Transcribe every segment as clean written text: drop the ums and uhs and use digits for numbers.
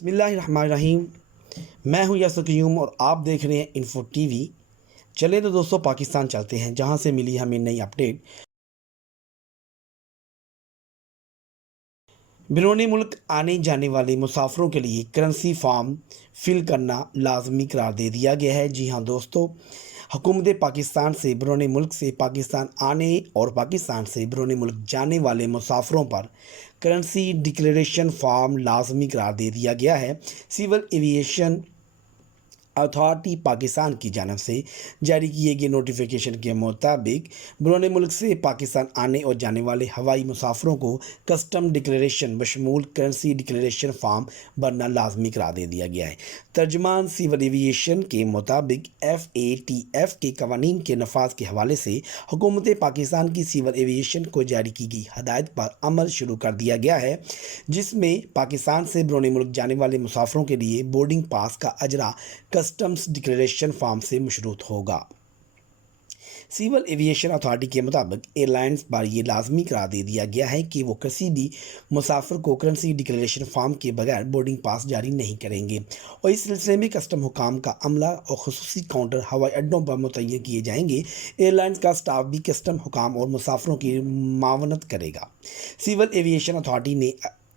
بسم اللہ الرحمن الرحیم۔ میں ہوں یاسر قیوم اور آپ دیکھ رہے ہیں انفو ٹی وی۔ چلے تو دوستو پاکستان چلتے ہیں جہاں سے ملی ہمیں نئی اپڈیٹ۔ بیرونی ملک آنے جانے والے مسافروں کے لیے کرنسی فارم فل کرنا لازمی قرار دے دیا گیا ہے۔ جی ہاں دوستو، حکومت پاکستان سے بیرون ملک سے پاکستان آنے اور پاکستان سے بیرون ملک جانے والے مسافروں پر کرنسی ڈکلیریشن فارم لازمی قرار دے دیا گیا ہے۔ سول ایویشن اتھارٹی پاکستان کی جانب سے جاری کیے گئے نوٹیفیکیشن کے مطابق بیرون ملک سے پاکستان آنے اور جانے والے ہوائی مسافروں کو کسٹم ڈکلیریشن بشمول کرنسی ڈکلیریشن فارم بھرنا لازمی قرار دے دیا گیا ہے۔ ترجمان سول ایویشن کے مطابق FATF کے قوانین کے نفاذ کے حوالے سے حکومت پاکستان کی سول ایویشن کو جاری کی گئی ہدایت پر عمل شروع کر دیا گیا ہے، جس میں پاکستان سے بیرون ملک جانے والے مسافروں کے لیے بورڈنگ پاس کا اجرا کسٹمز ڈکلیریشن فارم سے مشروط ہوگا۔ سول ایویشن اتھارٹی کے مطابق ایئر لائنز پر یہ لازمی قرار دے دیا گیا ہے کہ وہ کسی بھی مسافر کو کرنسی ڈکلیریشن فارم کے بغیر بورڈنگ پاس جاری نہیں کریں گے، اور اس سلسلے میں کسٹم حکام کا عملہ اور خصوصی کاؤنٹر ہوائی اڈوں پر متعین کیے جائیں گے۔ ایئر لائنز کا اسٹاف بھی کسٹم حکام اور مسافروں کی معاونت کرے گا۔ سول ایویشن اتھارٹی نے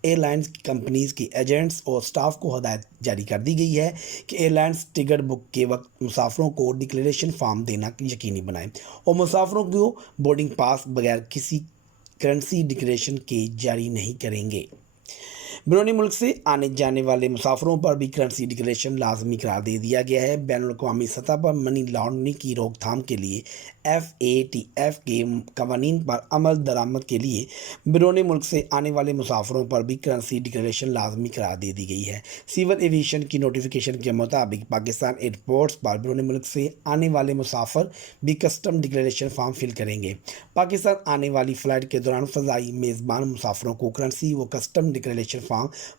ایئر لائنز کمپنیز کے ایجنٹس اور سٹاف کو ہدایت جاری کر دی گئی ہے کہ ایئر لائنز ٹکٹ بک کے وقت مسافروں کو ڈکلیریشن فارم دینا یقینی بنائیں اور مسافروں کو بورڈنگ پاس بغیر کسی کرنسی ڈکلیریشن کے جاری نہیں کریں گے۔ بیرون ملک سے آنے جانے والے مسافروں پر بھی کرنسی ڈکلیریشن لازمی قرار دے دیا گیا ہے۔ بین الاقوامی سطح پر منی لانڈرنگ کی روک تھام کے لیے FATF کے قوانین پر عمل درآمد کے لیے بیرون ملک سے آنے والے مسافروں پر بھی کرنسی ڈکلیریشن لازمی قرار دے دی گئی ہے۔ سول ایویشن کی نوٹیفیکیشن کے مطابق پاکستان ایئرپورٹس پر بیرون ملک سے آنے والے مسافر بھی کسٹم ڈکلیریشن فارم فل کریں گے۔ پاکستان آنے والی فلائٹ کے دوران فضائی میزبان مسافروں کو کرنسی و کسٹم ڈکلیریشن فارم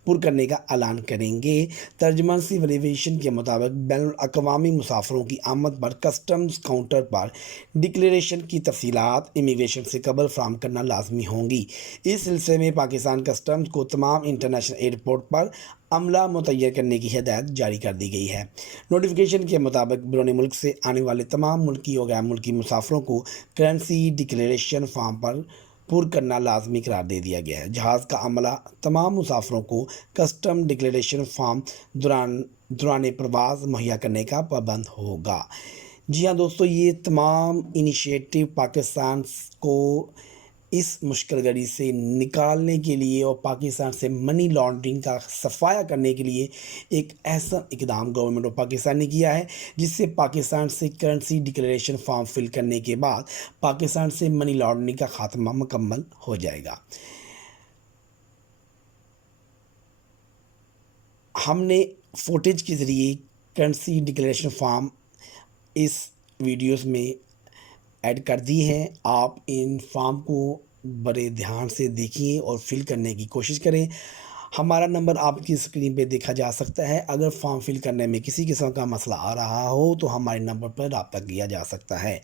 پر کرنے کا اعلان کریں گے۔ ترجمان سول ایویشن کے مطابق بین الاقوامی مسافروں کی آمد پر کسٹمز کاؤنٹر پر ڈکلیریشن کی تفصیلات امیگریشن سے قبل فراہم کرنا لازمی ہوں گی۔ اس سلسلے میں پاکستان کسٹمز کو تمام انٹرنیشنل ایئرپورٹ پر عملہ متعین کرنے کی ہدایت جاری کر دی گئی ہے۔ نوٹیفیکیشن کے مطابق بیرون ملک سے آنے والے تمام ملکی اور غیر ملکی مسافروں کو کرنسی ڈکلیریشن فارم پر کرنا لازمی قرار دے دیا گیا ہے۔ جہاز کا عملہ تمام مسافروں کو کسٹم ڈکلیریشن فارم دوران پرواز مہیا کرنے کا پابند ہوگا۔ جی ہاں دوستو، یہ تمام انیشیٹو پاکستان کو اس مشکل گھڑی سے نکالنے کے لیے اور پاکستان سے منی لانڈرنگ کا صفایا کرنے کے لیے ایک ایسا اقدام گورنمنٹ آف پاکستان نے کیا ہے، جس سے پاکستان سے کرنسی ڈکلیریشن فارم فل کرنے کے بعد پاکستان سے منی لانڈرنگ کا خاتمہ مکمل ہو جائے گا۔ ہم نے فوٹیج کے ذریعے کرنسی ڈکلیریشن فارم اس ویڈیوز میں ایڈ کر دی ہے۔ آپ ان فارم کو بڑے دھیان سے دیکھیں اور فل کرنے کی کوشش کریں۔ ہمارا نمبر آپ کی اسکرین پہ دیکھا جا سکتا ہے۔ اگر فارم فل کرنے میں کسی قسم کا مسئلہ آ رہا ہو تو ہمارے نمبر پر رابطہ کیا جا سکتا ہے۔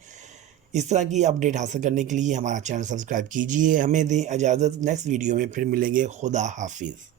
اس طرح کی اپڈیٹ حاصل کرنے کے لیے ہمارا چینل سبسکرائب کیجیے۔ ہمیں دیں اجازت، نیکسٹ ویڈیو میں پھر ملیں گے۔ خدا حافظ۔